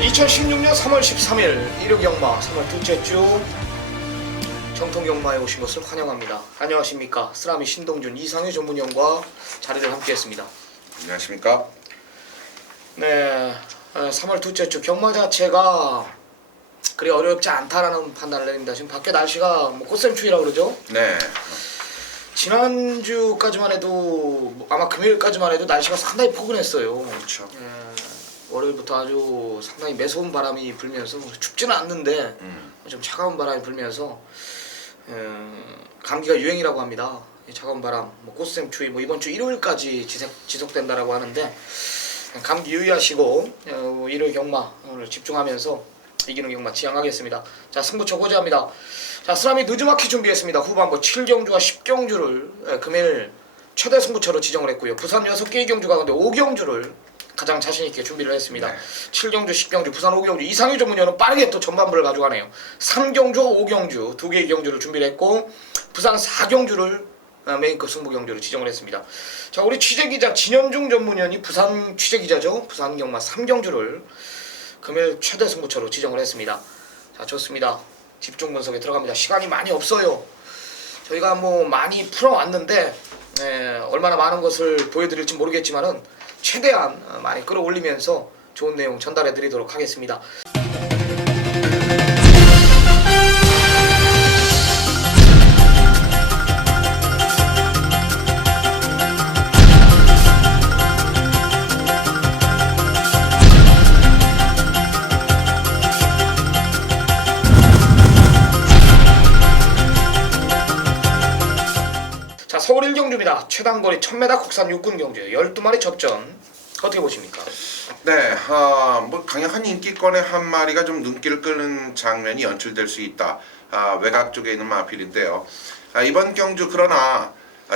2016년 3월 13일 일요경마 3월 둘째 주 정통경마에 오신 것을 환영합니다. 안녕하십니까. 쓰라미 신동준 이상효 전문위원과 자리를 함께했습니다. 안녕하십니까. 네, 3월 둘째 주 경마 자체가 그리 어렵지 않다라는 판단을 내립니다. 지금 밖에 날씨가 꽃샘추위라고 그러죠? 네. 지난주까지만 해도 아마 금요일까지만 해도 날씨가 상당히 포근했어요. 그렇죠. 월요일부터 아주 상당히 매서운 바람이 불면서 춥지는 않는데 좀 차가운 바람이 불면서 감기가 유행이라고 합니다. 차가운 바람, 꽃샘추위 이번 주 일요일까지 지속된다라고 하는데 감기 유의하시고 일요일 경마 오늘 집중하면서 이기는 경마 지향하겠습니다. 자, 승부처 고지합니다. 자, 쓰라미 늦음막히 준비했습니다. 후반부 7경주와 10경주를 금일 최대 승부처로 지정을 했고요. 부산 6개의 경주 가운데 5경주를 가장 자신있게 준비를 했습니다. 네. 7경주, 10경주, 부산 5경주, 이상효 전문위원은 빠르게 또 전반부를 가져가네요. 3경주와 5경주, 2개의 경주를 준비를 했고 부산 4경주를 메인급 승부 경주로 지정을 했습니다. 자, 우리 취재기자 진현중 전문위원이 부산 취재기자죠. 부산 경마 3경주를 금일 최대 승부처로 지정을 했습니다. 자, 좋습니다. 집중 분석에 들어갑니다. 시간이 많이 없어요. 저희가 많이 풀어왔는데 얼마나 많은 것을 보여드릴지 모르겠지만은 최대한 많이 끌어올리면서 좋은 내용 전달해 드리도록 하겠습니다. 자, 서울 1경주입니다. 최단거리 1000m 국산 육군 경주 12마리 접전 어떻게 보십니까? 네, 강력한 인기권의 한 마리가 좀 눈길을 끄는 장면이 연출될 수 있다. 외곽 쪽에 있는 마필인데요. 이번 경주 그러나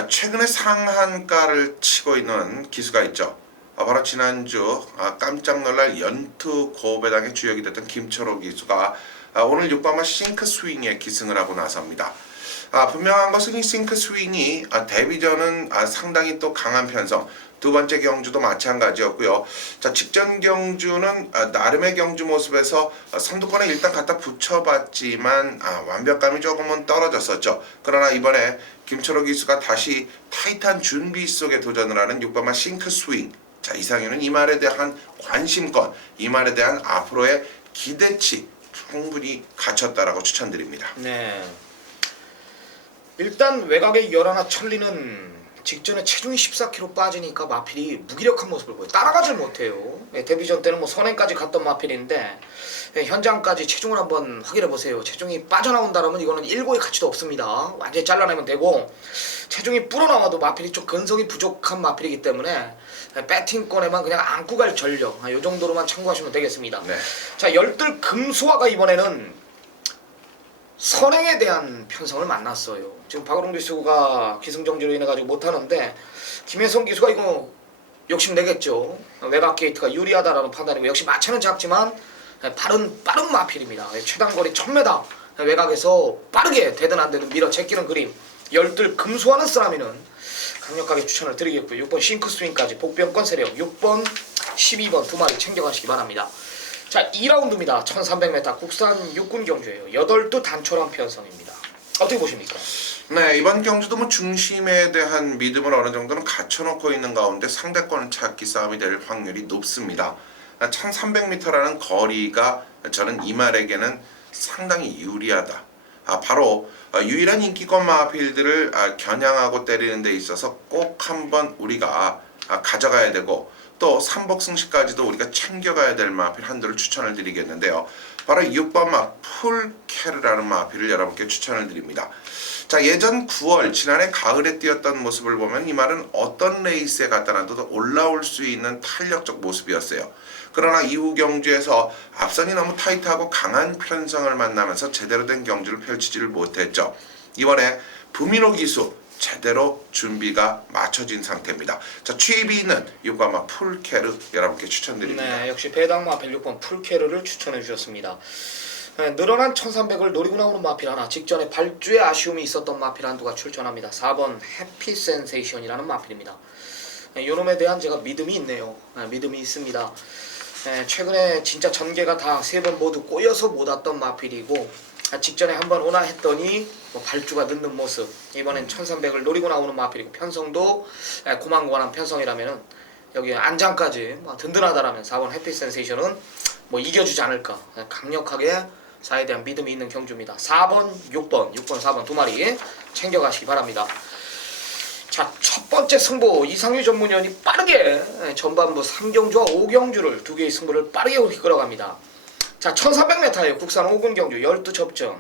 최근에 상한가를 치고 있는 기수가 있죠. 바로 지난주 깜짝 놀랄 연투 고배당의 주역이 됐던 김철호 기수가 오늘 6번마 싱크 스윙에 기승을 하고 나섭니다. 분명한 것은 이 싱크 스윙이 데뷔전은 상당히 또 강한 편성, 두 번째 경주도 마찬가지였고요. 자, 직전 경주는 나름의 경주 모습에서 선두권에 일단 갖다 붙여봤지만 완벽감이 조금은 떨어졌었죠. 그러나 이번에 김철호 기수가 다시 타이트한 준비 속에 도전을 하는 6번마 싱크 스윙. 자, 이상효는 이 말에 대한 관심권, 이 말에 대한 앞으로의 기대치 충분히 갖췄다라고 추천드립니다. 네. 일단 외곽의 열하나 천리는 직전에 체중이 14kg 빠지니까 마필이 무기력한 모습을 보여요. 따라가질 못해요. 데뷔전 때는 선행까지 갔던 마필인데 현장까지 체중을 한번 확인해 보세요. 체중이 빠져나온다면 이거는 일고의 가치도 없습니다. 완전히 잘라내면 되고 체중이 불어나와도 마필이 좀 근성이 부족한 마필이기 때문에 배팅권에만 그냥 안고 갈 전력 이 정도로만 참고하시면 되겠습니다. 네. 자, 열들 금수화가 이번에는 선행에 대한 편성을 만났어요. 지금 박으롱 기수가 기승정지로 인해 가지고 못하는데 김혜성 기수가 이거 욕심내겠죠. 외곽 게이트가 유리하다라는 판단이고 역시 마차는 작지만 빠른 마필입니다. 최단거리 1000m 외곽에서 빠르게 되든 안 되든 밀어 제끼는 그림. 열들 금수하는 쓰라미는 강력하게 추천을 드리겠고요. 6번 싱크스윙까지 복병권 세력 6번 12번 두 마리 챙겨가시기 바랍니다. 자, 2라운드입니다. 1300m 국산 육군 경주예요. 8두 단촐한 편성입니다. 어떻게 보십니까? 네, 이번 경주도 중심에 대한 믿음을 어느 정도는 갖춰놓고 있는 가운데 상대권 찾기 싸움이 될 확률이 높습니다. 1300m라는 거리가 저는 이 말에게는 상당히 유리하다. 바로 유일한 인기권 마필들을 겨냥하고 때리는 데 있어서 꼭 한번 우리가 가져가야 되고 또 삼복승시까지도 우리가 챙겨가야 될 마필 한두를 추천을 드리겠는데요. 바로 6번마 풀캐르라는 마필을 여러분께 추천을 드립니다. 자, 예전 9월 지난해 가을에 뛰었던 모습을 보면 이 말은 어떤 레이스에 갖다 놔도 올라올 수 있는 탄력적 모습이었어요. 그러나 이후 경주에서 앞선이 너무 타이트하고 강한 편성을 만나면서 제대로 된 경주를 펼치지를 못했죠. 이번에 부민호 기수 제대로 준비가 맞춰진 상태입니다. 자, 취비는 6번마 풀캐르 여러분께 추천드립니다. 네, 역시 배당 마필 6번 풀캐르를 추천해 주셨습니다. 늘어난 1300을 노리고 나오는 마필 하나, 직전에 발주에 아쉬움이 있었던 마필 한두가 출전합니다. 4번 해피 센세이션이라는 마필입니다. 요놈에 대한 제가 믿음이 있네요. 믿음이 있습니다. 최근에 진짜 전개가 다 세 번 모두 꼬여서 못 왔던 마필이고 직전에 한번 오나 했더니 뭐 발주가 늦는 모습. 이번엔 1300을 노리고 나오는 마필이고 편성도 고만고만한 편성이라면은 여기 안장까지 뭐 든든하다라면 4번 해피 센세이션은 뭐 이겨주지 않을까. 강력하게 4에 대한 믿음이 있는 경주입니다. 4번, 6번, 4번 두 마리 챙겨가시기 바랍니다. 자, 첫 번째 승부 이상규 전문위원이 빠르게 전반부 3경주와 5경주를 두 개의 승부를 빠르게 이끌어갑니다. 자, 1300m의 국산 5군 경주 12접전.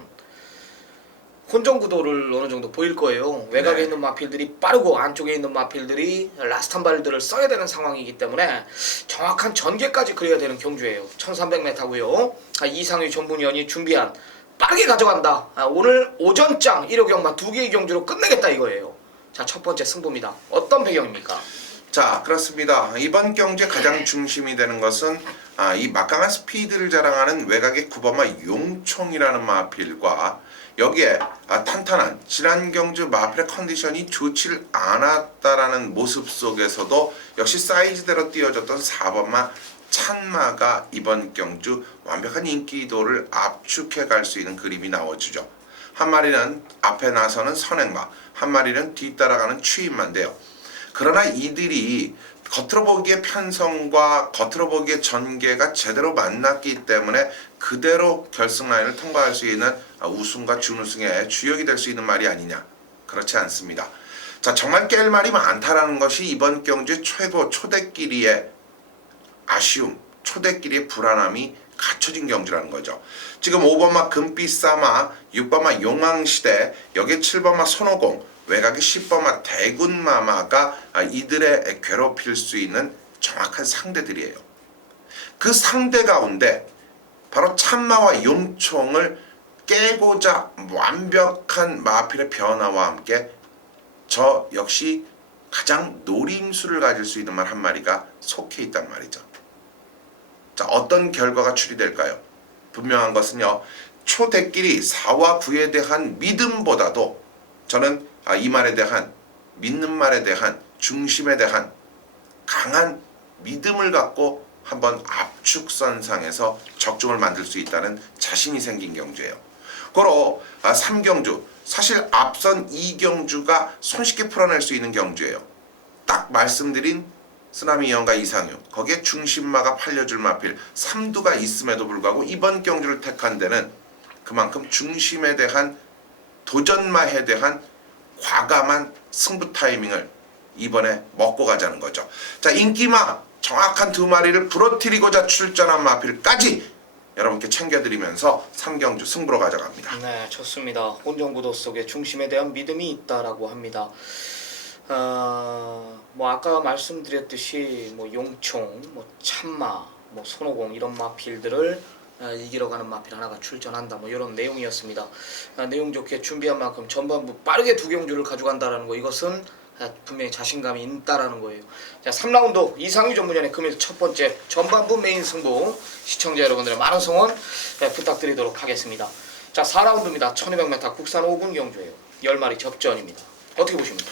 혼전 구도를 어느 정도 보일 거예요. 외곽에 있는 마필들이 빠르고 안쪽에 있는 마필들이 라스트 한 발들을 써야 되는 상황이기 때문에 정확한 전개까지 그려야 되는 경주예요. 1300m고요. 이상규 전문위원이 준비한 빠르게 가져간다. 오늘 오전장 1호 경마 두 개의 경주로 끝내겠다 이거예요. 자, 첫 번째 승부입니다. 어떤 배경입니까? 자, 그렇습니다. 이번 경주의 가장 중심이 되는 것은 이 막강한 스피드를 자랑하는 외곽의 9번마 용총이라는 마필과 여기에 탄탄한 지난 경주 마필의 컨디션이 좋지 않았다라는 모습 속에서도 역시 사이즈대로 띄워줬던 4번마 찬마가 이번 경주 완벽한 인기도를 압축해 갈 수 있는 그림이 나와주죠. 한 마리는 앞에 나서는 선행마, 한 마리는 뒤따라가는 추임마인데요. 그러나 이들이 겉으로 보기에 편성과 겉으로 보기에 전개가 제대로 만났기 때문에 그대로 결승 라인을 통과할 수 있는 우승과 준우승의 주역이 될 수 있는 말이 아니냐. 그렇지 않습니다. 자, 정말 깰 말이 많다라는 것이 이번 경주의 최고 초대끼리의 아쉬움, 초대끼리의 불안함이 갖춰진 경주라는 거죠. 지금 5번마 금빛사마, 6번마 용왕시대, 여기 7번마 손오공, 외곽의 10번마 대군마마가 이들의 괴롭힐 수 있는 정확한 상대들이에요. 그 상대 가운데 바로 참마와 용총을 깨고자 완벽한 마필의 변화와 함께 저 역시 가장 노림수를 가질 수 있는 말 한 마리가 속해 있단 말이죠. 자, 어떤 결과가 추리될까요? 분명한 것은요. 초대끼리 4와 9에 대한 믿음보다도 저는 이 말에 대한 믿는 말에 대한 중심에 대한 강한 믿음을 갖고 한번 압축선상에서 적중을 만들 수 있다는 자신이 생긴 경주예요. 고로 3경주 사실 앞선 2경주가 손쉽게 풀어낼 수 있는 경주예요. 딱 말씀드린 쓰나미 이영과 이상유 거기에 중심마가 팔려줄 마필 3두가 있음에도 불구하고 이번 경주를 택한 데는 그만큼 중심에 대한 도전마에 대한 과감한 승부 타이밍을 이번에 먹고 가자는 거죠. 자, 인기마 정확한 두 마리를 부러뜨리고자 출전한 마필까지 여러분께 챙겨드리면서 3경주 승부로 가져갑니다. 네, 좋습니다. 혼전구도 속에 중심에 대한 믿음이 있다라고 합니다. 뭐 아까 말씀드렸듯이 뭐 용총, 뭐 참마, 뭐 손오공 이런 마필들을 이기러 가는 마필 하나가 출전한다. 뭐 이런 내용이었습니다. 내용 좋게 준비한 만큼 전반부 빠르게 두 경주를 가져간다라는 거 이것은 분명히 자신감이 있다라는 거예요. 자, 3라운드 이상규 전문위원의 금일 첫 번째 전반부 메인 승부 시청자 여러분들의 많은 성원 부탁드리도록 하겠습니다. 자, 4라운드입니다. 1200m 국산 5군 경주예요. 10마리 접전입니다. 어떻게 보십니까?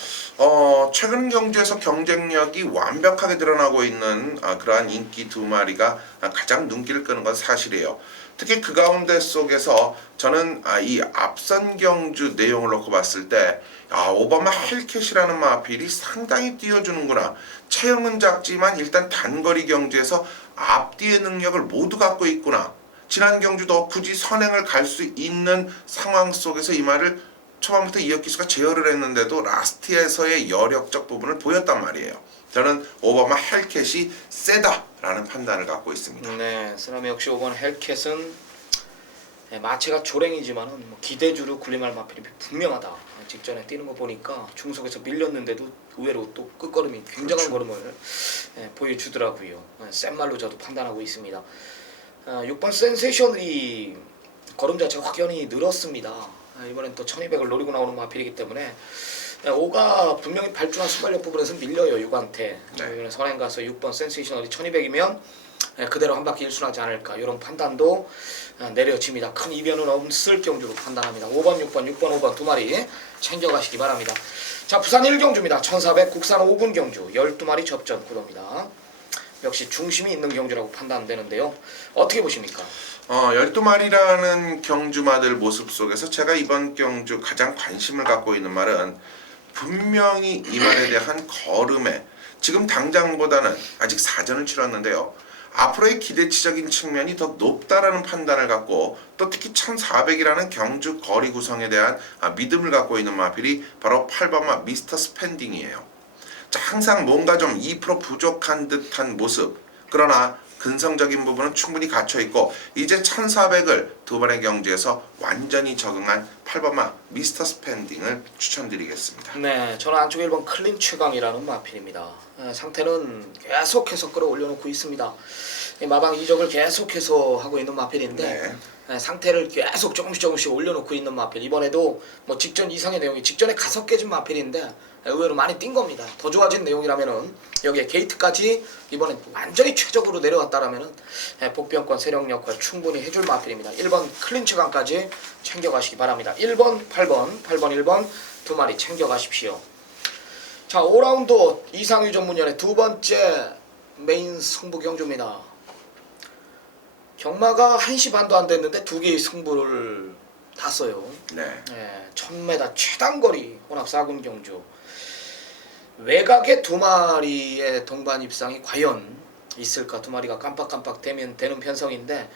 최근 경주에서 경쟁력이 완벽하게 드러나고 있는 그러한 인기 두 마리가 가장 눈길을 끄는 건 사실이에요. 특히 그 가운데 속에서 저는 이 앞선 경주 내용을 놓고 봤을 때 5번마 헬캣이라는 마필이 상당히 띄워주는구나. 체형은 작지만 일단 단거리 경주에서 앞뒤의 능력을 모두 갖고 있구나. 지난 경주도 굳이 선행을 갈 수 있는 상황 속에서 이 말을 초반부터 이혁기수가 제어를 했는데도 라스트에서의 여력적 부분을 보였단 말이에요. 저는 5번마 헬캣이 세다라는 판단을 갖고 있습니다. 네, 쓰나미 역시 5번 헬캣은 마체가 조랭이지만 뭐 기대주로 군림할 마필이 분명하다. 직전에 뛰는 거 보니까 중속에서 밀렸는데도 의외로 또 끝걸음이 굉장한 걸음을 보여주더라고요. 센 말로 저도 판단하고 있습니다. 6번 센세이션이 걸음 자체가 확연히 늘었습니다. 이번엔 또 1200을 노리고 나오는 마필이기 때문에 5가 분명히 발주한 순발력 부분에서 밀려요. 6한테. 이번에 선행 가서 6번 센세이션이 1200이면 그대로 한 바퀴 일순하지 않을까 이런 판단도 내려집니다. 큰 이변은 없을 경주로 판단합니다. 5번, 6번, 6번, 5번 두 마리 챙겨가시기 바랍니다. 자, 부산 1경주입니다. 1400 국산 5군 경주 12마리 접전 구도입니다. 역시 중심이 있는 경주라고 판단되는데요. 어떻게 보십니까? 12마리라는 경주마들 모습 속에서 제가 이번 경주 가장 관심을 갖고 있는 말은 분명히 이 말에 대한 걸음에 지금 당장보다는 아직 사전을 치렀는데요. 앞으로의 기대치적인 측면이 더 높다라는 판단을 갖고 또 특히 1400이라는 경주 거리 구성에 대한 믿음을 갖고 있는 마필이 바로 8번마 미스터 스펜딩이에요. 자, 항상 뭔가 좀 2% 부족한 듯한 모습, 그러나 근성적인 부분은 충분히 갖춰있고 이제 1400을 두 번의 경주에서 완전히 적응한 8번마 미스터 스펜딩을 추천드리겠습니다. 네, 저는 안쪽 1번 클린 최강이라는 마필입니다. 상태는 계속해서 끌어올려놓고 있습니다. 마방 이적을 계속해서 하고 있는 마필인데 상태를 계속 조금씩 올려놓고 있는 마필. 이번에도 뭐 직전 이상의 내용이 직전에 가서 깨진 마필인데 의외로 많이 뛴 겁니다. 더 좋아진 내용이라면은 여기에 게이트까지 이번엔 완전히 최적으로 내려왔다라면은 복병권 세력 역할 충분히 해줄 마필입니다. 1번 클린 최강까지 챙겨가시기 바랍니다. 1번, 8번, 1번 두 마리 챙겨가십시오. 자, 5라운드 이상유 전문연의 두 번째 메인 승부 경주입니다. 경마가 1시 반도 안 됐는데 두 개의 승부를 탔어요. 네. 1000m 최단거리 혼합 4군 경주. 외곽의 두 마리의 동반 입상이 과연 있을까? 두 마리가 깜빡깜빡 되는 편성인데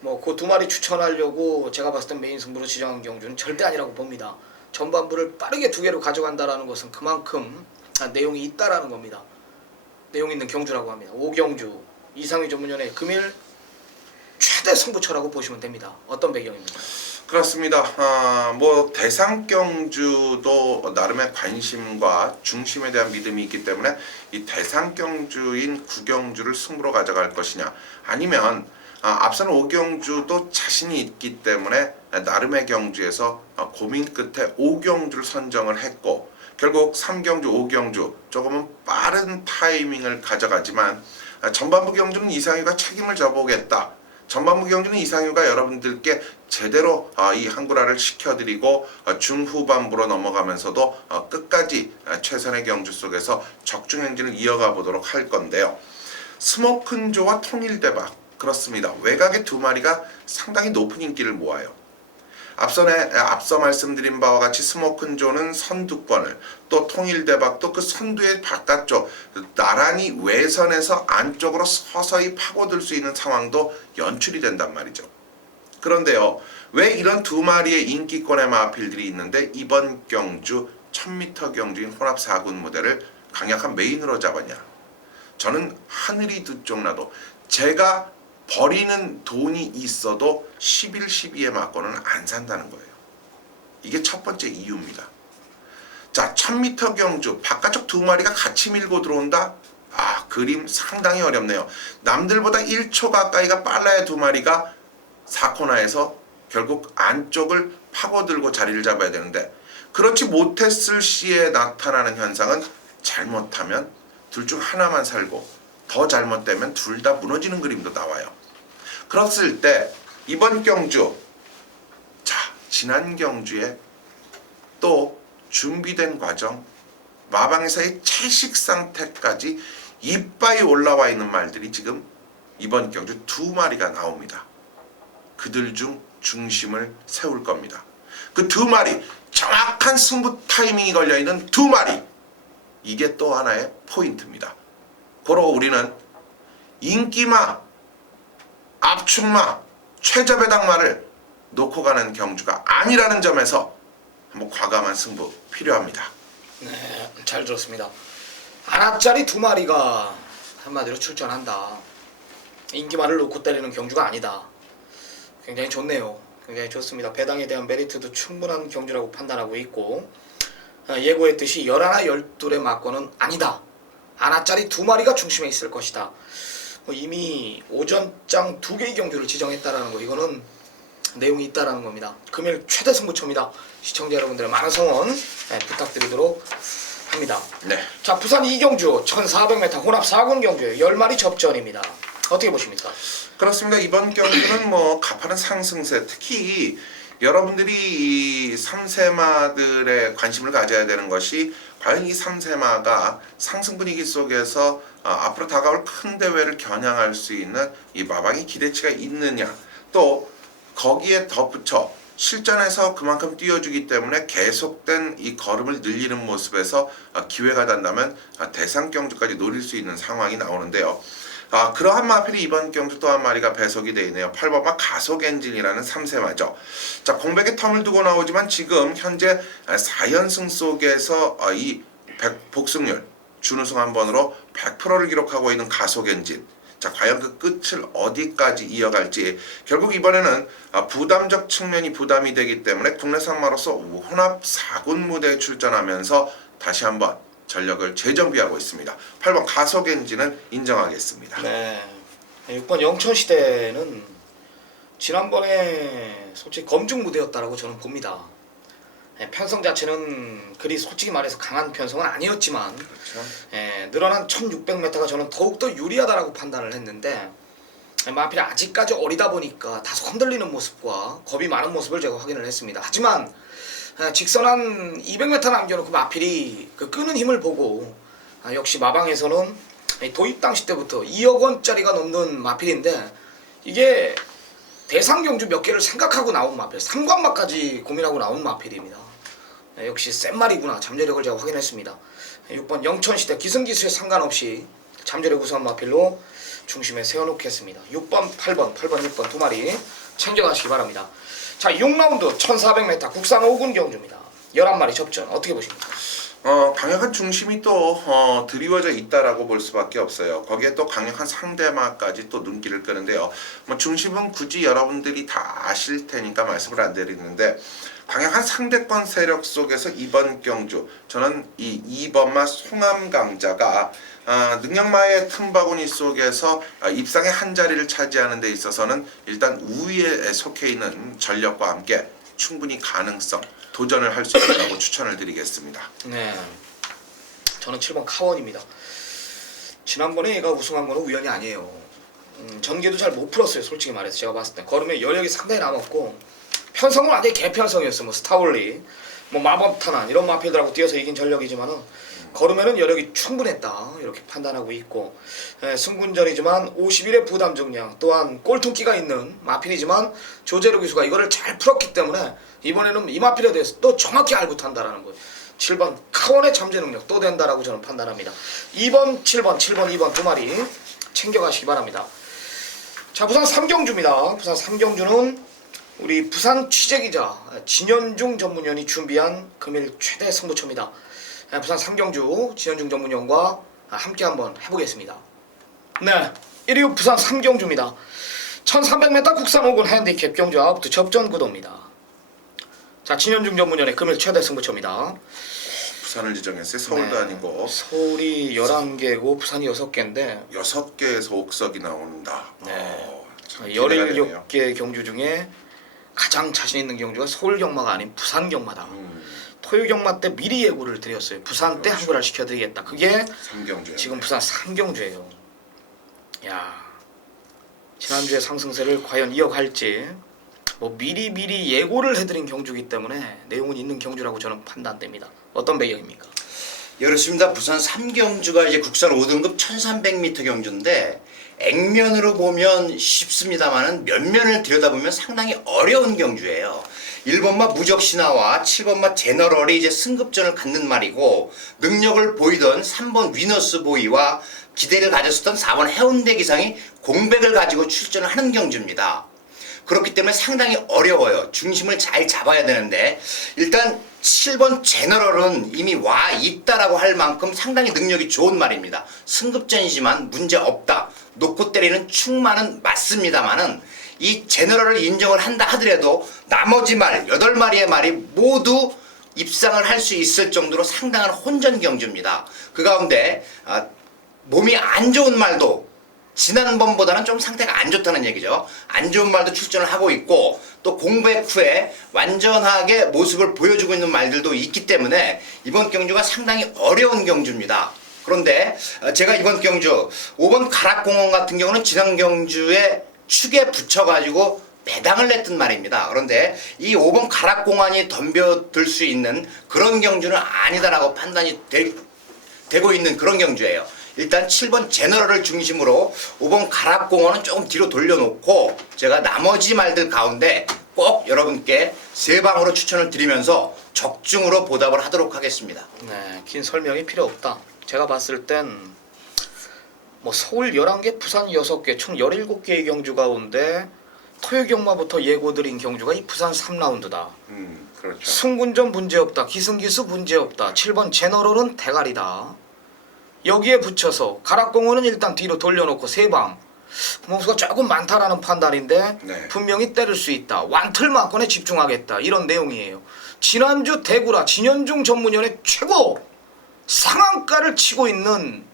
뭐 그 두 마리 추천하려고 제가 봤을 땐 메인 승부로 지정한 경주는 절대 아니라고 봅니다. 전반부를 빠르게 두 개로 가져간다라는 것은 그만큼 내용이 있다라는 겁니다. 내용 있는 경주라고 합니다. 5경주 이상위 전문연의 금일 최대 승부처라고 보시면 됩니다. 어떤 배경입니까? 그렇습니다. 뭐 대상 경주도 나름의 관심과 중심에 대한 믿음이 있기 때문에 이 대상 경주인 9경주를 승부로 가져갈 것이냐, 아니면 앞선 5경주도 자신이 있기 때문에 나름의 경주에서 고민 끝에 5경주를 선정을 했고 결국 3경주, 5경주 조금은 빠른 타이밍을 가져가지만 전반부 경주는 이상유가 책임을 져보겠다. 전반부 경주는 이상유가 여러분들께 제대로 이 한구라를 시켜드리고 중후반부로 넘어가면서도 끝까지 최선의 경주 속에서 적중행진을 이어가 보도록 할 건데요. 스모큰조와 통일대박, 그렇습니다. 외곽의 두 마리가 상당히 높은 인기를 모아요. 앞서 말씀드린 바와 같이 스모큰조는 선두권을, 또 통일대박도 그 선두의 바깥쪽 나란히 외선에서 안쪽으로 서서히 파고들 수 있는 상황도 연출이 된단 말이죠. 그런데요, 왜 이런 두 마리의 인기권의 마필들이 있는데 이번 경주 1000m 경주인 혼합 4군 무대를 강력한 메인으로 잡았냐? 저는 하늘이 두 쪽 나도 제가 버리는 돈이 있어도 11, 12의 막고는 안 산다는 거예요. 이게 첫 번째 이유입니다. 자, 1000m 경주 바깥쪽 두 마리가 같이 밀고 들어온다? 그림 상당히 어렵네요. 남들보다 1초 가까이가 빨라야 두 마리가 4코너에서 결국 안쪽을 파고들고 자리를 잡아야 되는데, 그렇지 못했을 시에 나타나는 현상은 잘못하면 둘 중 하나만 살고 더 잘못되면 둘 다 무너지는 그림도 나와요. 그랬을 때 이번 경주, 지난 경주에 또 준비된 과정, 마방에서의 채식 상태까지 이빠이 올라와 있는 말들이 지금 이번 경주 두 마리가 나옵니다. 그들 중 중심을 세울 겁니다. 그 두 마리, 정확한 승부 타이밍이 걸려있는 두 마리, 이게 또 하나의 포인트입니다. 고로 우리는 인기마, 압축마, 최저배당마를 놓고 가는 경주가 아니라는 점에서 한번 과감한 승부 필요합니다. 네, 잘 들었습니다. 하나짜리 두 마리가 한마디로 출전한다. 인기마를 놓고 때리는 경주가 아니다. 굉장히 좋네요. 굉장히 좋습니다. 배당에 대한 메리트도 충분한 경주라고 판단하고 있고, 예고했듯이 11, 12의 막고는 아니다. 하나짜리 두 마리가 중심에 있을 것이다. 이미 오전장 두 개의 경주를 지정했다라는 거, 이거는 내용이 있다라는 겁니다. 금일 최대 승부처입니다. 시청자 여러분들의 많은 성원 부탁드리도록 합니다. 네. 자, 부산 2경주 1400m 혼합 4군 경주 10마리 접전입니다. 어떻게 보십니까? 그렇습니다. 이번 경주는 뭐 가파른 상승세, 특히 여러분들이 이 3세마들의 관심을 가져야 되는 것이 과연 이 3세마가 상승 분위기 속에서 앞으로 다가올 큰 대회를 겨냥할 수 있는 이 마방의 기대치가 있느냐, 또 거기에 덧붙여 실전에서 그만큼 뛰어주기 때문에 계속된 이 걸음을 늘리는 모습에서 기회가 된다면 대상 경주까지 노릴 수 있는 상황이 나오는데요. 그러한 마필이 이번 경주 또 한 마리가 배속이 되어 있네요. 8번마 가속 엔진이라는 3세마죠. 자, 공백의 텀을 두고 나오지만 지금 현재 4연승 속에서 이 복승률 준우승 한 번으로 100%를 기록하고 있는 가속 엔진. 자, 과연 그 끝을 어디까지 이어갈지. 결국 이번에는 부담적 측면이 부담이 되기 때문에 국내산마로서 혼합 4군 무대에 출전하면서 다시 한번 전력을 재정비하고 있습니다. 8번 가속 엔진은 인정하겠습니다. 네. 6번 영천시대는 지난번에 솔직히 검증 무대였다라고 저는 봅니다. 편성 자체는 그리 솔직히 말해서 강한 편성은 아니었지만 그렇죠. 늘어난 1600m가 저는 더욱더 유리하다라고 판단을 했는데 마필이 아직까지 어리다 보니까 다소 흔들리는 모습과 겁이 많은 모습을 제가 확인을 했습니다. 하지만 직선한 200m 남겨놓고 마필이 그 끄는 힘을 보고 역시 마방에서는 도입 당시 때부터 2억 원짜리가 넘는 마필인데 이게 대상 경주 몇 개를 생각하고 나온 마필, 상관마까지 고민하고 나온 마필입니다. 역시 센 말이구나. 잠재력을 제가 확인했습니다. 6번 영천시대 기승기수에 상관없이 잠재력 우수한 마필로 중심에 세워놓겠습니다. 6번, 8번, 6번 두 마리 챙겨가시기 바랍니다. 자, 6라운드 1400m 국산 5군 경주입니다. 11마리 접전 어떻게 보십니까? 강력한 중심이 또 드리워져 있다라고 볼 수밖에 없어요. 거기에 또 강력한 상대마까지 또 눈길을 끄는데요. 중심은 굳이 여러분들이 다 아실 테니까 말씀을 안 드리는데, 강력한 상대권 세력 속에서 이번 경주 저는 이 2번마 송암강자가 능력마의 틈바구니 속에서 입상의 한 자리를 차지하는 데 있어서는 일단 우위에 속해 있는 전력과 함께 충분히 가능성, 도전을 할 수 있다고 추천을 드리겠습니다. 네, 저는 7번 카원입니다. 지난번에 얘가 우승한 거는 우연이 아니에요. 전개도 잘 못 풀었어요. 솔직히 말해서 제가 봤을 때 걸음에 여력이 상당히 남았고 편성은 완전히 개편성이었어요. 뭐 스타올리, 뭐 마법탄환 이런 마필들하고 뛰어서 이긴 전력이지만은 걸음에는 여력이 충분했다 이렇게 판단하고 있고, 승군전이지만 51의 부담 정량, 또한 꼴통기가 있는 마필이지만 조재료 기수가 이거를 잘 풀었기 때문에 이번에는 이 마필에 대해서 또 정확히 알고 탄다라는 거예요. 7번 카원의 잠재 능력 또 된다라고 저는 판단합니다. 2번, 7번, 2번 두 마리 챙겨가시기 바랍니다. 자, 부산 3경주입니다. 부산 3경주는 우리 부산 취재기자 진현중 전문위원이 준비한 금일 최대 승부처입니다. 부산 3경주 진현중 전문위원과 함께 한번 해보겠습니다. 네, 1위 부산 3경주입니다. 1300m 국산 5군 핸디캡 경주와부터 접전 구도입니다. 자, 진현중 전문위원의 금일 최대 승부처입니다. 부산을 지정했어요. 서울도 네, 아니고. 서울이 11개고 부산이 6개인데 6개에서 옥석이 나온다. 네. 참 기대가 되네요. 17개 경주 중에 가장 자신 있는 경주가 서울 경마가 아닌 부산 경마다. 토요 경마 때 미리 예고를 드렸어요. 부산 때 한글화 시켜드리겠다. 그게 3경주. 지금 부산 3경주예요. 야, 지난주에 상승세를 과연 이어갈지 뭐 미리 예고를 해드린 경주이기 때문에 내용은 있는 경주라고 저는 판단됩니다. 어떤 배경입니까? 그렇습니다. 부산 3경주가 이제 국산 5등급 1300m 경주인데 액면으로 보면 쉽습니다만은 면면을 들여다보면 상당히 어려운 경주예요. 1번마 무적신화와 7번마 제너럴이 이제 승급전을 갖는 말이고, 능력을 보이던 3번 위너스 보이와 기대를 가졌었던 4번 해운대 기상이 공백을 가지고 출전을 하는 경주입니다. 그렇기 때문에 상당히 어려워요. 중심을 잘 잡아야 되는데, 일단 7번 제너럴은 이미 와 있다라고 할 만큼 상당히 능력이 좋은 말입니다. 승급전이지만 문제 없다. 놓고 때리는 충만은 맞습니다만은 이 제너럴을 인정을 한다 하더라도 나머지 말 8마리의 말이 모두 입상을 할 수 있을 정도로 상당한 혼전 경주입니다. 그 가운데 몸이 안 좋은 말도 지난번보다는 좀 상태가 안 좋다는 얘기죠. 안 좋은 말도 출전을 하고 있고, 또 공백 후에 완전하게 모습을 보여주고 있는 말들도 있기 때문에 이번 경주가 상당히 어려운 경주입니다. 그런데 제가 이번 경주 5번 가락공원 같은 경우는 지난 경주에 축에 붙여가지고 배당을 냈던 말입니다. 그런데 이 5번 가락공원이 덤벼들 수 있는 그런 경주는 아니다라고 판단이 되고 있는 그런 경주예요. 일단 7번 제너럴을 중심으로 5번 가락공원은 조금 뒤로 돌려놓고 제가 나머지 말들 가운데 꼭 여러분께 세 방으로 추천을 드리면서 적중으로 보답을 하도록 하겠습니다. 네, 긴 설명이 필요 없다. 제가 봤을 땐 뭐 서울 11개, 부산 6개, 총 17개의 경주 가운데 토요 경마부터 예고 드린 경주가 이 부산 3라운드다. 그렇죠. 승군전 문제없다. 기승기수 문제없다. 7번 제너럴은 대가리다. 여기에 붙여서 가락공원은 일단 뒤로 돌려놓고 세방 구멍수가 조금 많다라는 판단인데 네. 분명히 때릴 수 있다. 완틀 막건에 집중하겠다. 이런 내용이에요. 지난주 대구라 진현중 전문위원회 최고 상한가를 치고 있는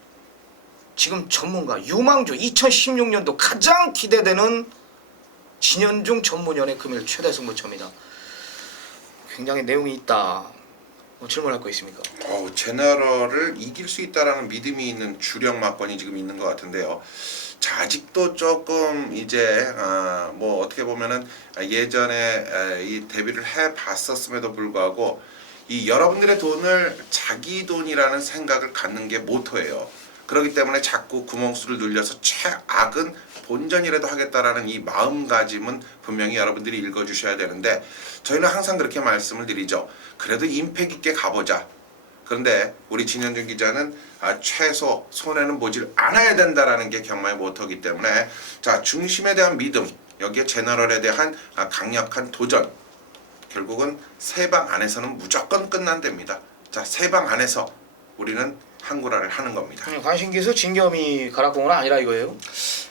지금 전문가 유망주 2016년도 가장 기대되는 진현중 전문위원회 금일 최대 승부처입니다. 굉장히 내용이 있다. 뭐 질문할 거 있습니까? 제너럴을 이길 수 있다라는 믿음이 있는 주력 막건이 지금 있는 것 같은데요. 자, 아직도 조금 이제 뭐 어떻게 보면은 예전에 이 데뷔를 해봤었음에도 불구하고 이 여러분들의 돈을 자기 돈이라는 생각을 갖는 게 모토예요. 그렇기 때문에 자꾸 구멍수를 늘려서 최악은 본전이라도 하겠다라는 이 마음가짐은 분명히 여러분들이 읽어주셔야 되는데 저희는 항상 그렇게 말씀을 드리죠. 그래도 임팩 있게 가보자. 그런데 우리 진현준 기자는 최소 손해는 보질 않아야 된다라는 게 경마의 모토이기 때문에 자, 중심에 대한 믿음, 여기에 제너럴에 대한 강력한 도전, 결국은 세 방 안에서는 무조건 끝난답니다. 자, 세 방 안에서 우리는 한구라를 하는 겁니다. 관심기수 진겸이 가락공원은 아니라 이거예요?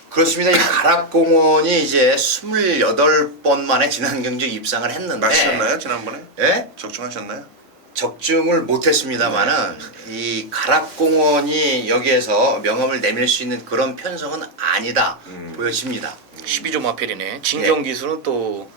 그렇습니다. 이 가락공원이 이제 28번 만에 지난 경주 입상을 했는데 맞으셨나요? 지난번에? 예? 적중하셨나요? 적중을 못했습니다만은 이 가락공원이 여기에서 명함을 내밀 수 있는 그런 편성은 아니다 보여집니다. 12조 마필이네. 진경기수는 또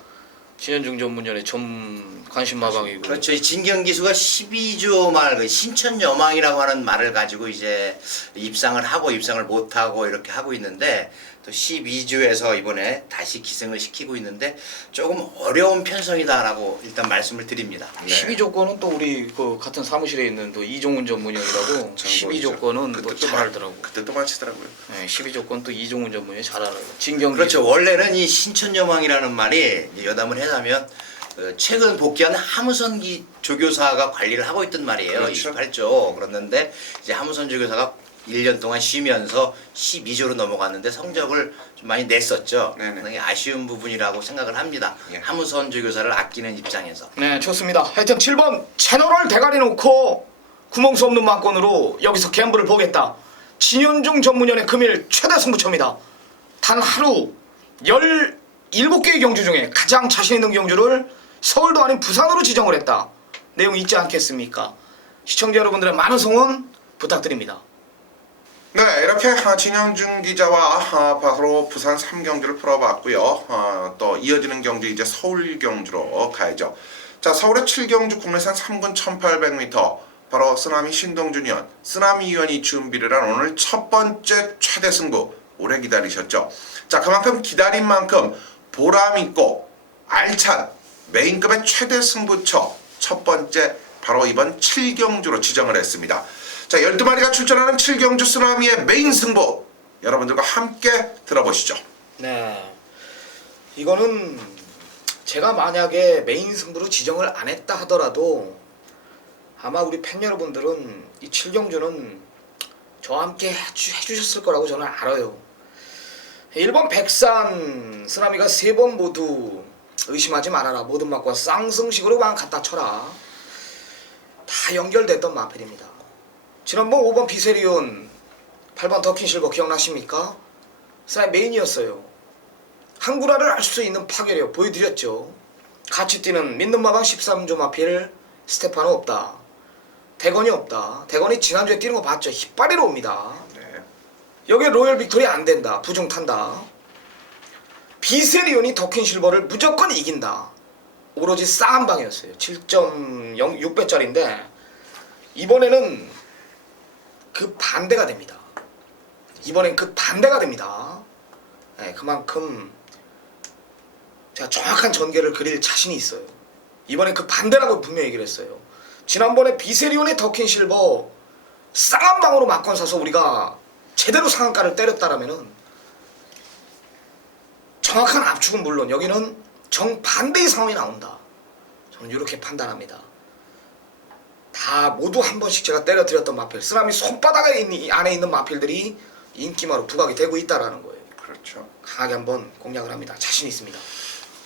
진현중 전문위원회 전 관심 마방이고. 그렇죠. 이 진경기수가 12조 말 그 신천여망이라고 하는 말을 가지고 이제 입상을 하고 입상을 못하고 이렇게 하고 있는데 또 12조에서 이번에 다시 기승을 시키고 있는데 조금 어려운 편성이다라고 일단 말씀을 드립니다. 네. 12조건은 또 우리 그 같은 사무실에 있는 또 이종훈 전문위원이라고 12조건은 또 잘 알더라고. 그때 또 맞히더라고요. 네, 12조건 또 이종훈 전문위원이 잘 알아요. 진경기수. 그렇죠. 원래는 이 신천여망이라는 말이 여담을 해자면 최근 복귀한 하무선 조교사가 관리를 하고 있던 말이에요. 그렇죠. 28조. 그랬는데 이제 하무선 조교사가 1년 동안 쉬면서 12조로 넘어갔는데 성적을 좀 많이 냈었죠. 네네. 상당히 아쉬운 부분이라고 생각을 합니다. 예. 하무선 조교사를 아끼는 입장에서. 네, 좋습니다. 하여튼 7번 채널을 대가리 놓고 구멍수 없는 막건으로 여기서 갬블을 보겠다. 진현중 전문위원회 금일 최대 승부처입니다. 단 하루 17개의 경주 중에 가장 자신 있는 경주를 서울도 아닌 부산으로 지정을 했다. 내용 있지 않겠습니까? 시청자 여러분들의 많은 성원 부탁드립니다. 네, 이렇게 진현준 기자와 바로 부산 3경주를 풀어봤고요. 또 이어지는 경주 이제 서울 경주로 가야죠. 자, 서울의 7경주 국내산 3군 1800m 바로 쓰나미 신동준 위원, 쓰나미 위원이 준비를 한 오늘 첫 번째 최대 승부 오래 기다리셨죠. 자, 그만큼 기다린 만큼 보람있고 알찬 메인급의 최대 승부처 첫 번째 바로 이번 7경주로 지정을 했습니다. 자, 12마리가 출전하는 7경주 쓰나미의 메인 승부 여러분들과 함께 들어보시죠. 네, 이거는 제가 만약에 메인 승부로 지정을 안 했다 하더라도 아마 우리 팬 여러분들은 이 7경주는 저와 함께 해주셨을 거라고 저는 알아요. 1번 백산 쓰나미가 3번 모두 의심하지 말아라. 모든 막과 쌍승식으로 그냥 갖다 쳐라. 다 연결됐던 마필입니다. 지난번 5번 비세리온 8번 더킨실버 기억나십니까? 쓰나미 메인이었어요. 한구라를 알 수 있는 파괴력 보여드렸죠. 같이 뛰는 믿는 마방 13조 마필 스테파노 없다. 대건이 없다. 대건이 지난주에 뛰는 거 봤죠. 힙바리로 옵니다. 네. 여기에 로열 빅토리 안 된다. 부중 탄다. 비세리온이 더킨실버를 무조건 이긴다. 오로지 싸한 방이었어요. 7.6배짜리인데 이번에는 그 반대가 됩니다. 이번엔 그 반대가 됩니다. 네, 그만큼 제가 정확한 전개를 그릴 자신이 있어요. 이번엔 그 반대라고 분명히 얘기를 했어요. 지난번에 비세리온의 더킨실버 쌍한 방으로 막건 사서 우리가 제대로 상한가를 때렸다라면은 정확한 압축은 물론 여기는 정반대의 상황이 나온다. 저는 이렇게 판단합니다. 다 모두 한 번씩 제가 때려드렸던 마필, 쓰나미 손바닥 안에 있는 마필들이 인기마로 부각이 되고 있다라는 거예요. 그렇죠. 강하게 한번 공략을 합니다. 자신 있습니다.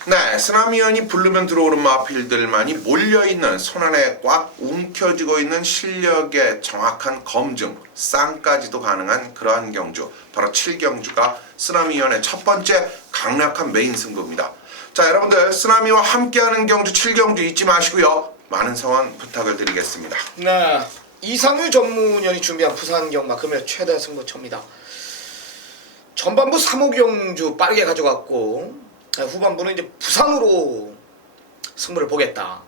네, 쓰나미연이 부르면 들어오는 마필들만이 몰려있는 손안에 꽉 움켜쥐고 있는 실력의 정확한 검증, 쌍까지도 가능한 그러한 경주, 바로 7경주가 쓰나미연의 첫 번째 강력한 메인 승부입니다. 자, 여러분들 쓰나미와 함께하는 경주 7경주 잊지 마시고요. 많은 성원 부탁을 드리겠습니다. 네, 이상유 전문위원이 준비한 부산 경마 금일 최대 승부처입니다. 전반부 3호 경주 빠르게 가져갔고 후반부는 이제 부산으로 승부를 보겠다.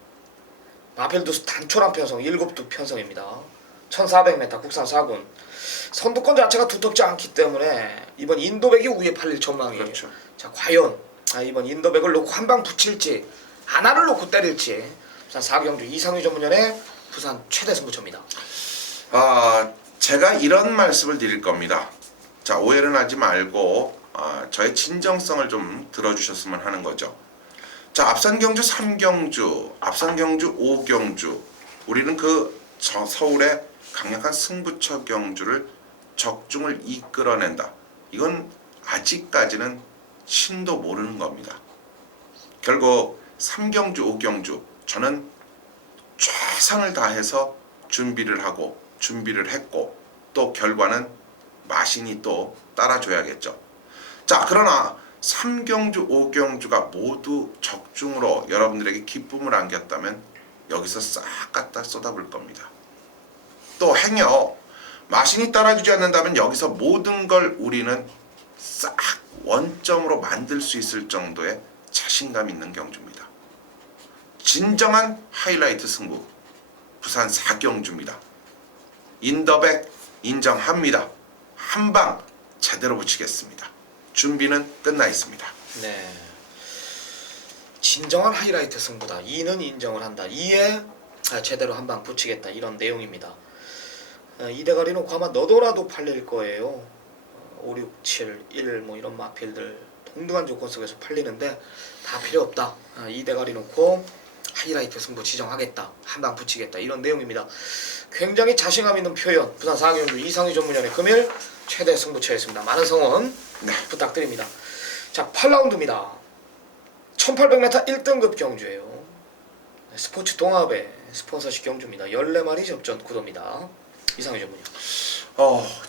마필도 단촐한 편성, 7두 편성입니다. 1400m 국산 4군. 선두권 자체가 두텁지 않기 때문에 이번 인도백이 우위에 팔릴 전망이에요. 그렇죠. 자, 과연 이번 인도백을 놓고 한 방 붙일지, 하나를 놓고 때릴지. 부산 4경주 이상유 전문위원의 부산 최대 승부처입니다. 제가 이런 말씀을 드릴 겁니다. 자, 오해는 하지 말고 저의 진정성을 좀 들어주셨으면 하는 거죠. 자, 앞선 경주 3경주, 앞선 경주 5경주, 우리는 서울의 강력한 승부처 경주를 적중을 이끌어낸다. 이건 아직까지는 신도 모르는 겁니다. 결국 3경주, 5경주 저는 최선을 다해서 준비를 하고 준비를 했고 또 결과는 마신이 또 따라줘야겠죠. 자, 그러나 3경주, 5경주가 모두 적중으로 여러분들에게 기쁨을 안겼다면 여기서 싹 갖다 쏟아볼 겁니다. 또 행여 마신이 따라주지 않는다면 여기서 모든 걸 우리는 싹 원점으로 만들 수 있을 정도의 자신감 있는 경주입니다. 진정한 하이라이트 승부 부산 4경주입니다. 인더백 인정합니다. 한 방 제대로 붙이겠습니다. 준비는 끝나 있습니다. 네, 진정한 하이라이트 승부다. 2는 인정을 한다. 2에 제대로 한 방 붙이겠다. 이런 내용입니다. 이 대가리 놓고 아마 너도라도 팔릴 거예요. 5, 6, 7, 1 뭐 이런 마필들 동등한 조건 속에서 팔리는데 다 필요 없다. 이 대가리 놓고 하이라이트 승부 지정하겠다. 한 방 붙이겠다. 이런 내용입니다. 굉장히 자신감 있는 표현. 부산 4경주 이상유 전문위원의 금일 최대 승부처였습니다. 많은 성원 부탁드립니다. 자, 8라운드입니다. 1800m 1등급 경주예요. 스포츠 동합의 스폰서십 경주입니다. 14마리 접전 구도입니다. 이상유 전문위원.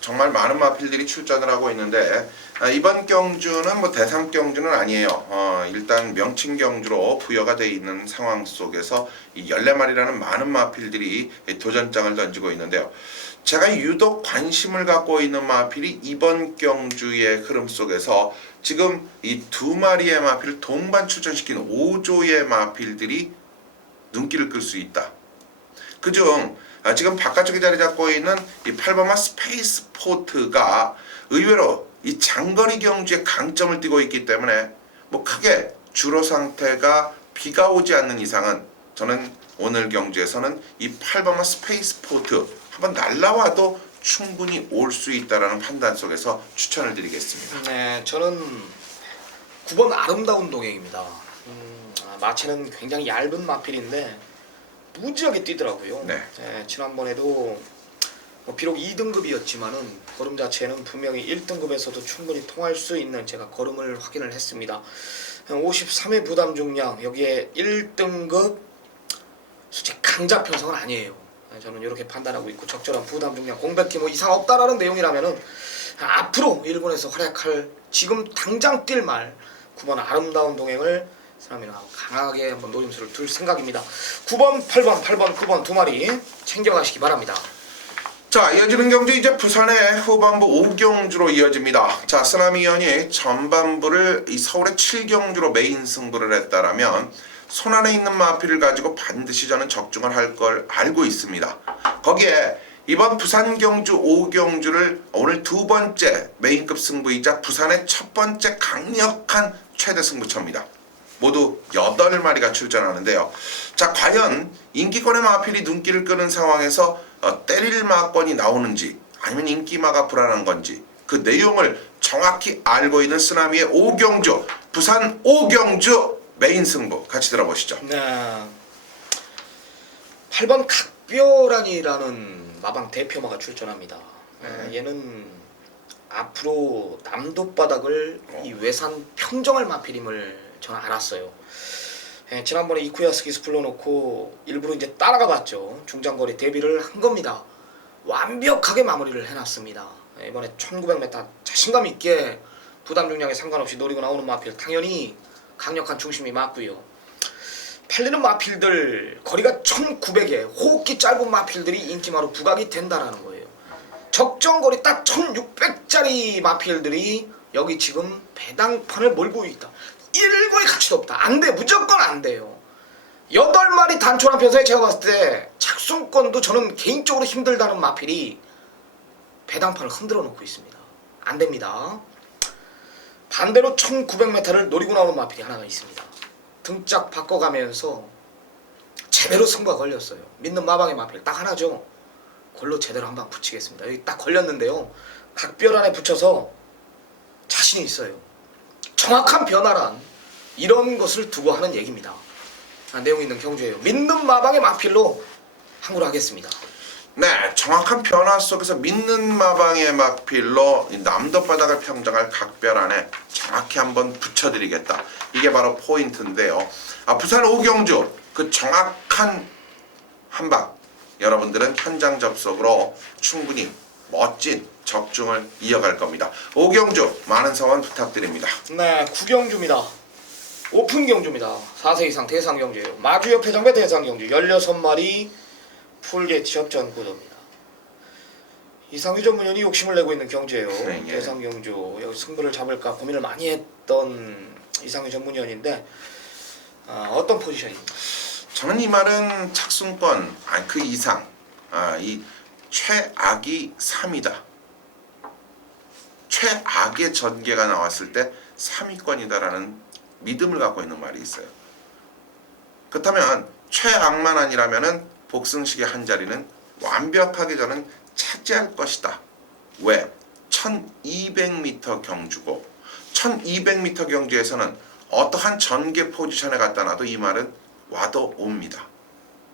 정말 많은 마필들이 출전을 하고 있는데 이번 경주는 뭐 대상 경주는 아니에요. 일단 명칭 경주로 부여가 되어 있는 상황 속에서 이 14마리라는 많은 마필들이 도전장을 던지고 있는데요. 제가 유독 관심을 갖고 있는 마필이 이번 경주의 흐름 속에서 지금 이 2마리의 마필을 동반 출전시킨 5조의 마필들이 눈길을 끌 수 있다. 그중 지금 바깥쪽에 자리 잡고 있는 이 8번마 스페이스 포트가 의외로 이 장거리 경주에 강점을 띠고 있기 때문에 뭐 크게 주로 상태가 비가 오지 않는 이상은 저는 오늘 경주에서는 이 8번마 스페이스 포트 한번 날라와도 충분히 올 수 있다라는 판단 속에서 추천을 드리겠습니다. 네, 저는 9번 아름다운 동행입니다. 마체는 굉장히 얇은 마필인데 무지하게 뛰더라고요. 네. 지난번에도 뭐 비록 2등급이었지만은 걸음 자체는 분명히 1등급에서도 충분히 통할 수 있는 제가 걸음을 확인을 했습니다. 53회 부담 중량 여기에 1등급 솔직히 강자 편성은 아니에요. 저는 이렇게 판단하고 있고 적절한 부담 중량 공백기 뭐 이상 없다라는 내용이라면은 앞으로 일본에서 활약할 지금 당장 뛸 말 9번 아름다운 동행을 사람이나 강하게 한번 노림수를 둘 생각입니다. 9번, 8번, 8번, 9번 두 마리 챙겨가시기 바랍니다. 자, 이어지는 경주 이제 부산의 후반부 5경주로 이어집니다. 자, 쓰나미연이 전반부를 이 서울의 7경주로 메인 승부를 했다라면 손안에 있는 마필을 가지고 반드시 저는 적중을 할 걸 알고 있습니다. 거기에 이번 부산 경주 5경주를 오늘 두 번째 메인급 승부이자 부산의 첫 번째 강력한 최대 승부처입니다. 모두 8마리가 출전하는데요. 자, 과연 인기권의 마필이 눈길을 끄는 상황에서 때릴 마건이 나오는지 아니면 인기마가 불안한 건지 그 내용을 정확히 알고 있는 쓰나미의 오경주, 부산 오경주 메인 승부 같이 들어보시죠. 네. 8번 각별한이라는 마방 대표마가 출전합니다. 얘는 앞으로 남도바닥을 이 외산 평정할 마필임을 저는 알았어요. 지난번에 이쿠야스키스 불러놓고 일부러 이제 따라가 봤죠. 중장거리 데뷔를 한 겁니다. 완벽하게 마무리를 해놨습니다. 이번에 1900m 자신감 있게 부담 중량에 상관없이 노리고 나오는 마필 당연히 강력한 중심이 맞고요. 팔리는 마필들 거리가 1900에 호흡기 짧은 마필들이 인기마로 부각이 된다라는 거예요. 적정거리 딱 1600짜리 마필들이 여기 지금 배당판을 몰고 있다. 일거의 가치도 없다. 안 돼. 무조건 안 돼요. 8마리 단촐한 편성에 제가 봤을 때 착순권도 저는 개인적으로 힘들다는 마필이 배당판을 흔들어 놓고 있습니다. 안 됩니다. 반대로 1900m를 노리고 나오는 마필이 하나가 있습니다. 등짝 바꿔가면서 제대로 승부가 걸렸어요. 믿는 마방의 마필 딱 하나죠. 골로 제대로 한 방 붙이겠습니다. 여기 딱 걸렸는데요. 각별 안에 붙여서 자신이 있어요. 정확한 변화란 이런 것을 두고 하는 얘기입니다. 내용 있는 경주예요. 믿는 마방의 마필로 항구를 하겠습니다. 네, 정확한 변화 속에서 믿는 마방의 마필로 남도바닥을 평정할 각별 안에 정확히 한번 붙여드리겠다. 이게 바로 포인트인데요. 부산 오경주 그 정확한 한방 여러분들은 현장 접속으로 충분히 멋진 적중을 이어갈 겁니다. 오경주 많은 성원 부탁드립니다. 네, 구경주입니다. 오픈 경주입니다. 4세 이상 대상 경주예요. 마주협회 정배 대상 경주 16마리 풀게치 협전 구도입니다. 이상휘 전문위원이 욕심을 내고 있는 경주예요. 네, 예. 대상 경주 여기 승부를 잡을까 고민을 많이 했던 이상휘 전문위원인데 어떤 포지션입니까? 저는 이 말은 착순권 그 이상 이 최악이 3이다. 최악의 전개가 나왔을 때 3위권이다라는 믿음을 갖고 있는 말이 있어요. 그렇다면 최악만 아니라면은 복승식의 한 자리는 완벽하게 저는 차지할 것이다. 왜? 1200m 경주고 1200m 경주에서는 어떠한 전개 포지션에 갖다 놔도 이 말은 와도 옵니다.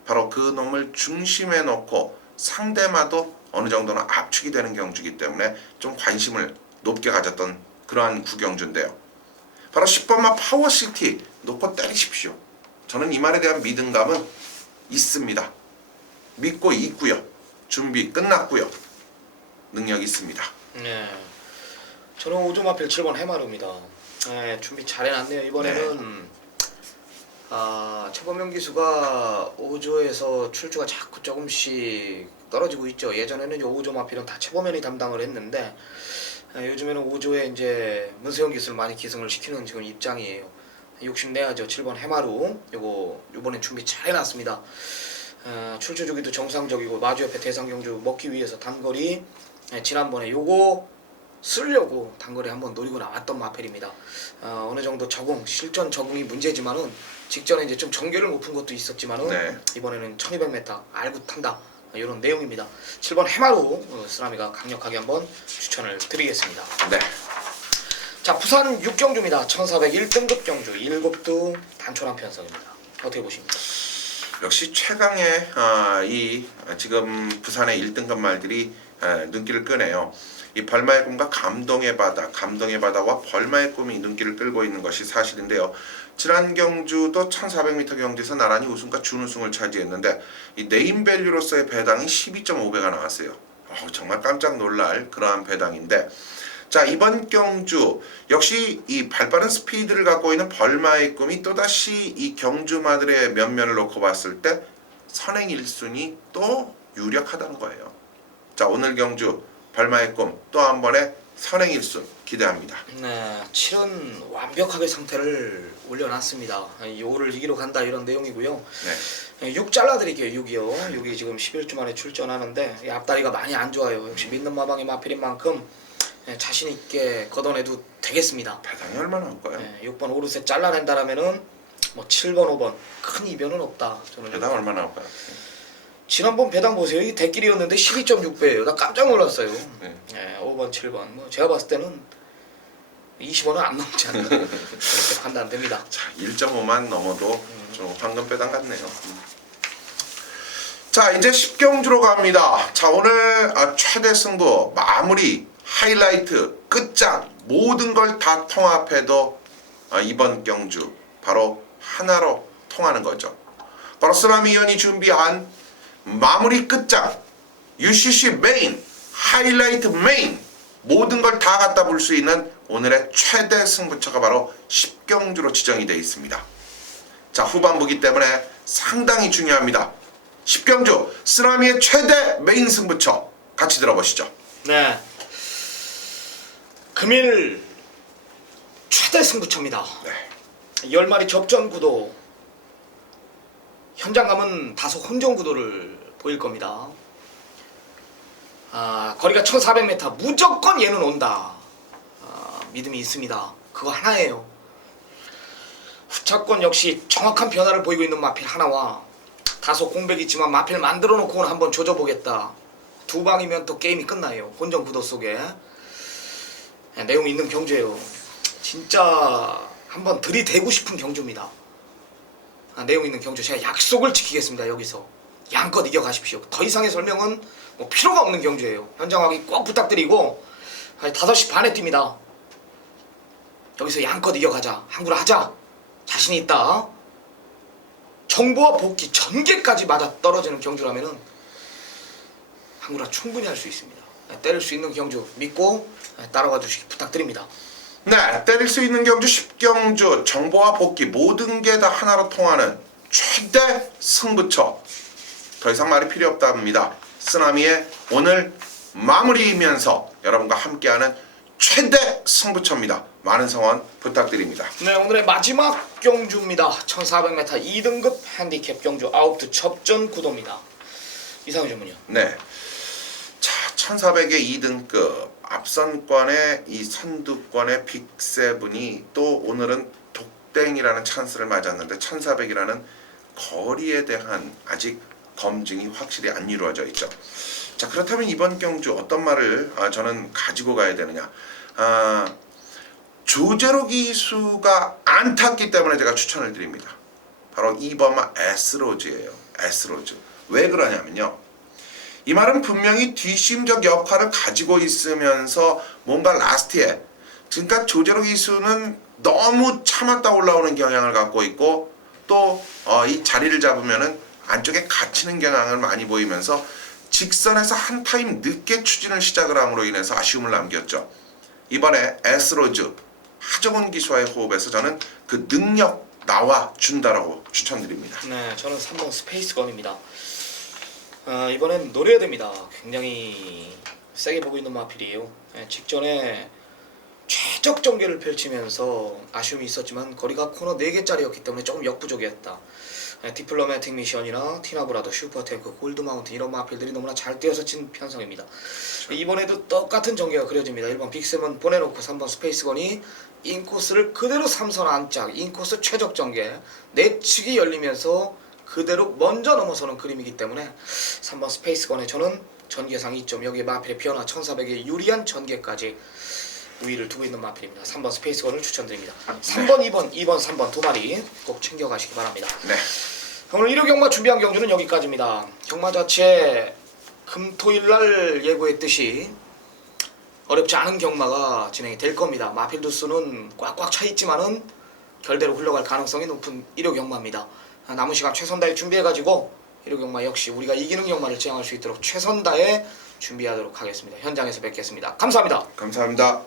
바로 그 놈을 중심에 놓고 상대마도 어느 정도는 압축이 되는 경주이기 때문에 좀 관심을 높게 가졌던 그러한 구경주인데요. 바로 10번마 파워시티 놓고 때리십시오. 저는 이 말에 대한 믿음감은 있습니다. 믿고 있고요. 준비 끝났고요. 능력 있습니다. 네, 저는 5조 마필 7번 해마루입니다. 네, 준비 잘 해놨네요. 이번에는 최범용 기수가 5조에서 출주가 자꾸 조금씩 떨어지고 있죠. 예전에는 5조 마필은 다 최범현이 담당을 했는데 요즘에는 5조에 이제 문세영 기수를 많이 기승을 시키는 지금 입장이에요. 욕심내야죠. 7번 해마루 요번엔 준비 잘 해놨습니다. 출주 주기도 정상적이고 마주협회 대상 경주 먹기 위해서 단거리 지난번에 요거 쓰려고 단거리 한번 노리고 나왔던 마필입니다. 어느 정도 실전 적응이 문제지만은 직전에 이제 좀 전개를 높은 것도 있었지만은 네. 이번에는 1200m 알고 탄다 이런 내용입니다. 7번 해마루 쓰나미가 강력하게 한번 추천을 드리겠습니다. 네. 자, 부산 6경주입니다. 1401등급 경주 7도 단촐한 편성입니다. 어떻게 보십니까? 역시 최강의 이 지금 부산의 1등급 말들이 눈길을 끄네요. 이 벌마의 꿈과 감동의 바다와 벌마의 꿈이 눈길을 끌고 있는 것이 사실인데요. 지난 경주도 1400m 경주에서 나란히 우승과 준우승을 차지했는데 이 네임밸류로서의 배당이 12.5배가 나왔어요. 정말 깜짝 놀랄 그러한 배당인데, 자, 이번 경주 역시 이 발빠른 스피드를 갖고 있는 벌마의 꿈이 또다시 이 경주마들의 면면을 놓고 봤을 때 선행 1순위 또 유력하다는 거예요. 자, 오늘 경주 벌마의 꿈 또 한 번의 선행 1순 기대합니다. 네, 7은 완벽하게 상태를 올려놨습니다. 5를 이기러 간다 이런 내용이고요. 네. 6 잘라드릴게요. 6이요. 6이 지금 11주 만에 출전하는데 이 앞다리가 많이 안 좋아요. 역시 믿는 마방의 마필인 만큼 자신 있게 걷어내도 되겠습니다. 배당이 얼마나 올까요? 6번 오르세 잘라낸다라면은 뭐 7번 5번 큰 이변은 없다. 저는 배당 얼마나 올까요? 지난번 배당 보세요. 이게 대길이었는데 12.6배예요. 나 깜짝 놀랐어요. 네. 네, 5번, 7번. 뭐 제가 봤을 때는 20원은 안 넘지 않나 그렇게 판단됩니다. 자, 1.5만 넘어도 좀 황금 배당 같네요. 자, 이제 10경주로 갑니다. 자, 오늘 최대 승부, 마무리, 하이라이트, 끝장 모든 걸 다 통합해도 이번 경주 바로 하나로 통하는 거죠. 바로 쓰나미 위원이 준비한 마무리 끝장, UCC 메인, 하이라이트 메인 모든 걸 다 갖다 볼 수 있는 오늘의 최대 승부처가 바로 10경주로 지정이 되어 있습니다. 자, 후반부기 때문에 상당히 중요합니다. 10경주 쓰나미의 최대 메인 승부처 같이 들어보시죠. 네. 금일 최대 승부처입니다. 네. 10마리 접전 구도. 현장감은 다소 혼전 구도를 보일 겁니다. 거리가 1400m. 무조건 얘는 온다. 믿음이 있습니다. 그거 하나예요. 후차권 역시 정확한 변화를 보이고 있는 마필 하나와 다소 공백이 있지만 마필 만들어 놓고는 한번 조져보겠다. 두 방이면 또 게임이 끝나요. 혼전 구도 속에. 내용 있는 경주예요. 진짜 한번 들이대고 싶은 경주입니다. 내용 있는 경주. 제가 약속을 지키겠습니다. 여기서 양껏 이겨가십시오. 더 이상의 설명은 뭐 필요가 없는 경주예요. 현장 확인 꼭 부탁드리고 5시 반에 뜁니다. 여기서 양껏 이겨가자. 항구를 하자. 자신이 있다. 정보와 복귀 전개까지 맞아 떨어지는 경주라면은 항구라 충분히 할 수 있습니다. 때릴 수 있는 경주 믿고 따라와 주시기 부탁드립니다. 네, 때릴 수 있는 경주 10경주 정보와 복귀 모든 게 다 하나로 통하는 최대 승부처. 더 이상 말이 필요 없답니다. 쓰나미의 오늘 마무리이면서 여러분과 함께하는 최대 승부처입니다. 많은 성원 부탁드립니다. 네, 오늘의 마지막 경주입니다. 1400m 2등급 핸디캡 경주 아웃 접전 구도입니다. 이상우 전문이요. 네. 자, 1400의 2등급 앞선권의 이 선두권의 빅세븐이 또 오늘은 독땡이라는 찬스를 맞았는데 1400이라는 거리에 대한 아직 검증이 확실히 안 이루어져 있죠. 자, 그렇다면 이번 경주 어떤 말을 저는 가지고 가야 되느냐. 조제로 기수가 안 탔기 때문에 제가 추천을 드립니다. 바로 2번마 S로즈예요. S로즈. 왜 그러냐면요. 이 말은 분명히 뒷심적 역할을 가지고 있으면서 뭔가 라스트에 그러니까 조제로 기수는 너무 참았다 올라오는 경향을 갖고 있고 또 이 자리를 잡으면은 안쪽에 갇히는 경향을 많이 보이면서 직선에서 한 타임 늦게 추진을 시작을 함으로 인해서 아쉬움을 남겼죠. 이번에 S로즈 하정훈 기수와의 호흡에서 저는 그 능력 나와 준다라고 추천드립니다. 네, 저는 3번 스페이스건입니다. 이번엔 노려야 됩니다. 굉장히 세게 보고 있는 마필이에요. 직전에 최적 전개를 펼치면서 아쉬움이 있었지만 거리가 코너 4개짜리였기 때문에 조금 역부족이었다. 디플로매틱 미션이나 티나브라더, 슈퍼탱크, 골드마운트 이런 마필들이 너무나 잘 뛰어서 친 편성입니다. 이번에도 똑같은 전개가 그려집니다. 1번 빅세븐 보내놓고 3번 스페이스건이 인코스를 그대로 3선 안짝, 인코스 최적 전개, 내측이 열리면서 그대로 먼저 넘어서는 그림이기 때문에 3번 스페이스건에 저는 전개상 2점, 여기에 마필의 변화 1400의 유리한 전개까지 우위를 두고 있는 마필입니다. 3번 스페이스건을 추천드립니다. 3번, 2번, 3번 두 마리 꼭 챙겨가시기 바랍니다. 네. 오늘 1호 경마 준비한 경주는 여기까지입니다. 경마 자체 금토일날 예고했듯이 어렵지 않은 경마가 진행이 될 겁니다. 마필 두수는 꽉꽉 차 있지만은 결대로 흘러갈 가능성이 높은 1호 경마입니다. 남은 시간 최선 다해 준비해가지고 1호 경마 역시 우리가 이기는 경마를 지향할 수 있도록 최선 다해 준비하도록 하겠습니다. 현장에서 뵙겠습니다. 감사합니다. 감사합니다.